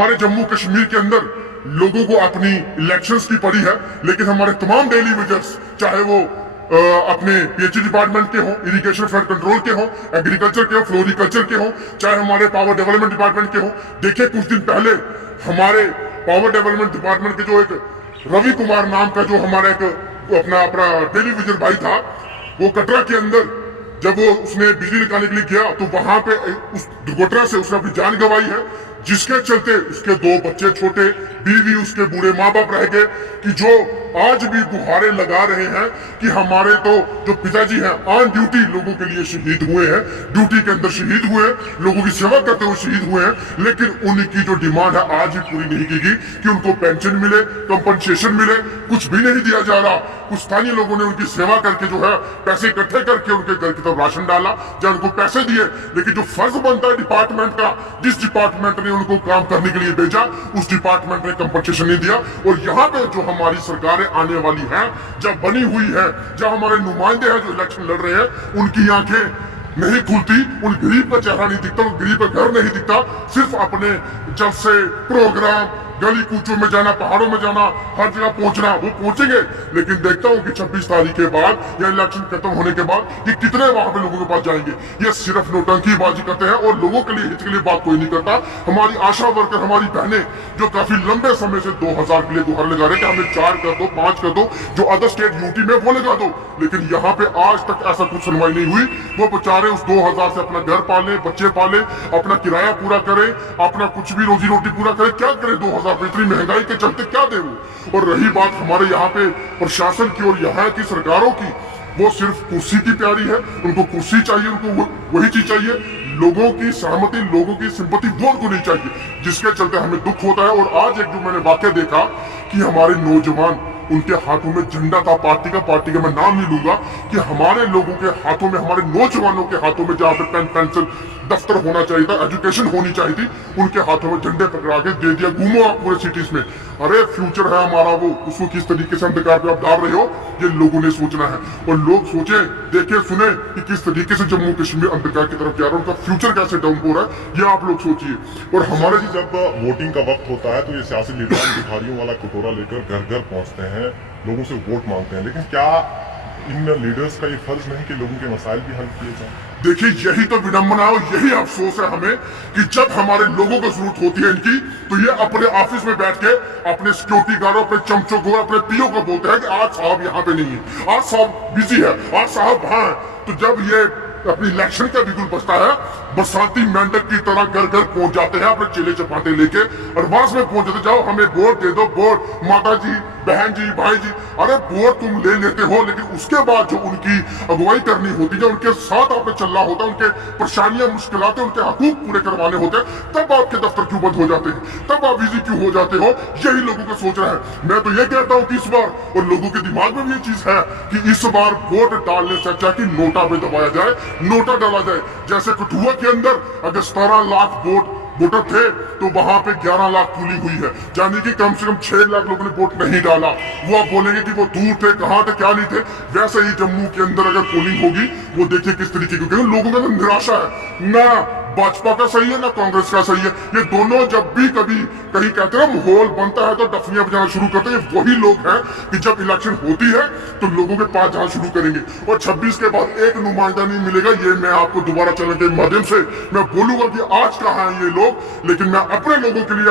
हमारे जम्मू कश्मीर के अंदर लोगों को अपनी इलेक्शंस की पड़ी है, लेकिन हमारे तमाम डेली वेजर्स, चाहे वो अपने पीएचई डिपार्टमेंट के हों, इरिगेशन फ्लड कंट्रोल के हों, एग्रीकल्चर के हों, फ्लोरिकल्चर के हों, चाहे हमारे पावर डेवलपमेंट डिपार्टमेंट के हों। देखिए कुछ दिन पहले हमारे पावर डेवलपमेंट डिपार्टमेंट के जो एक रवि कुमार नाम का जो हमारा एक अपना डेली विजन भाई था, वो कटरा के अंदर जब वो उसने बिजली निकालने के लिए गया तो वहां पे उस दुर्घटना से उसने अपनी जान गंवाई है, जिसके चलते उसके 2 बच्चे छोटे, बीवी, उसके बूढ़े माँ बाप रह गए, कि जो आज भी गुहारे लगा रहे हैं कि हमारे तो जो पिताजी हैं ऑन ड्यूटी लोगों के लिए शहीद हुए हैं, ड्यूटी के अंदर शहीद हुए हैं, लोगों की सेवा करते हुए शहीद हुए हैं, लेकिन उनकी जो डिमांड है आज भी पूरी नहीं की गई कि उनको पेंशन मिले, कंपनसेशन मिले, कुछ भी नहीं दिया जा रहा। कुछ स्थानीय लोगों ने उनकी सेवा करके जो है पैसे इकट्ठे करके उनके घर की तरफ राशन डाला, जब उनको पैसे दिए, लेकिन जो फर्ज बनता है डिपार्टमेंट का, जिस डिपार्टमेंट ने उनको काम करने के लिए भेजा, उस डिपार्टमेंट ने कंपनसेशन नहीं दिया। और यहाँ पे जो हमारी सरकारें आने वाली हैं, जब बनी हुई है, जब हमारे नुमाइंदे हैं जो इलेक्शन लड़ रहे हैं, उनकी आंखें नहीं खुलती, उन गरीब का चेहरा नहीं दिखता, उन गरीब का घर नहीं दिखता, सिर्फ अपने जब से प्रोग्राम, गली कूचों में जाना, पहाड़ों में जाना, हर जगह पहुंचना, वो पहुंचेंगे। लेकिन देखता हूं कि 26 तारीख के बाद या इलेक्शन खत्म होने के बाद ये कितने वहां पे लोगों के पास जाएंगे। ये सिर्फ नौटंकीबाजी करते हैं और लोगों के लिए, हित के लिए बात कोई नहीं करता। हमारी आशा वर्कर, हमारी बहनें जो काफी लंबे समय से 2000 के लिए गुहार लगा रहे कि हमें 4 कर दो, 5 कर दो, जो अदर स्टेट यूटी में वो लगा दो, लेकिन यहाँ पे आज तक ऐसा कुछ सुनवाई नहीं हुई। वो बेचारे उस 2000 से अपना घर पाले, बच्चे पाले, अपना किराया पूरा करे, अपना कुछ भी रोजी रोटी पूरा करे, क्या करे 2000 इतनी महंगाई के चलते, क्या दे वो। और रही बात हमारे यहाँ पे प्रशासन की और यहाँ की सरकारों की, वो सिर्फ कुर्सी की प्यारी है, उनको कुर्सी चाहिए, उनको वही चीज चाहिए, लोगों की सहमति, लोगों की सिंपैथी वो उनको नहीं चाहिए, जिसके चलते हमें दुख होता है। और आज एक जो मैंने वाक्य देखा कि हमारे नौजवान, उनके हाथों में झंडा था पार्टी का मैं नाम नहीं लूंगा, कि हमारे लोगों के हाथों में, हमारे नौजवानों के हाथों में जहाँ पे पेन पेंसिल दफ्तर होना चाहिए था, एजुकेशन होनी चाहिए थी, उनके हाथों में झंडे पकड़ा के दे दिया, घूमो आप पूरे सिटीज में। अरे फ्यूचर है हमारा, वो उसको किस तरीके से अंधकार पे आप डाल रहे हो, ये लोगों ने सोचना है। और लोग सोचे, देखे, सुने कि किस तरीके से जम्मू कश्मीर अंधकार की तरफ जा रहा है, उनका फ्यूचर कैसे डाउन हो रहा है, ये आप लोग सोचिए। और हमारे जब वोटिंग का वक्त होता है तो ये सियासी लीडर भिखारियों वाला कटोरा लेकर घर घर पहुंचते हैं, लोगों से वोट मांगते हैं, लेकिन क्या इन लीडर्स का ये फर्ज नहीं कि लोगों के मसाइल भी हल किए जाएं? देखिए यही तो विडंबना है और यही अफसोस है हमें कि जब हमारे लोगों को जरूरत होती है इनकी, तो ये अपने ऑफिस में बैठ के अपने सिक्योरिटी गार्डों, अपने चमचों को, अपने पीओ को बोलते हैं कि आज साहब यहाँ पे नहीं है, आज साहब बिजी है, आज साहब वहां है। तो जब ये अपनी इलेक्शन का बिगुल बचता है, बरसाती मेंढक की तरह घर घर पहुंच जाते हैं अपने चेले चपाटे लेके, और वास में पहुंच जाते, जाओ हमें वोट दे दो, वोट, माता जी, बहन जी, भाई जी। अरे वोट तुम ले लेते हो, लेकिन उसके बाद जो उनकी अगुवाई करनी होती है, उनके साथ आपने चलना होता है, उनके परेशानियां, मुश्किलातें, उनके हकूक पूरे करवाने होते हैं, तब आपके दफ्तर क्यों बंद हो जाते हैं, तब आप बिजी क्यों हो जाते हो, यही लोगों को सोच रहा है। मैं तो ये कहता हूँ कि इस बार, और लोगों के दिमाग में भी ये चीज है कि इस बार वोट डालने से अच्छा कि नोटा पे दबाया जाए, नोटा डाला जाए। जैसे कठुआ के अंदर अगर 17 लाख वोटर थे तो वहां पे 11 लाख पोलिंग हुई है, यानी कि कम से कम 6 लाख लोगों ने वोट नहीं डाला। वो आप बोलेंगे कि वो दूर थे, कहां थे, क्या नहीं थे। वैसे ही जम्मू के अंदर अगर पोलिंग होगी, वो देखिए किस तरीके की, क्योंकि लोगों में निराशा है, ना भाजपा का सही है ना कांग्रेस का सही है। ये दोनों जब भी कभी कहीं कहते हैं माहौल बनता है तो डफियां बजाना शुरू करते हैं। वही लोग हैं कि जब इलेक्शन होती है तो लोगों के पास जाना शुरू करेंगे। और 26 के बाद एक नुमाइंदा नहीं मिलेगा, ये मैं आपको दोबारा चैनल के माध्यम से मैं बोलूंगा कि आज कहाँ हैं ये लोग, लेकिन मैं अपने लोगों के लिए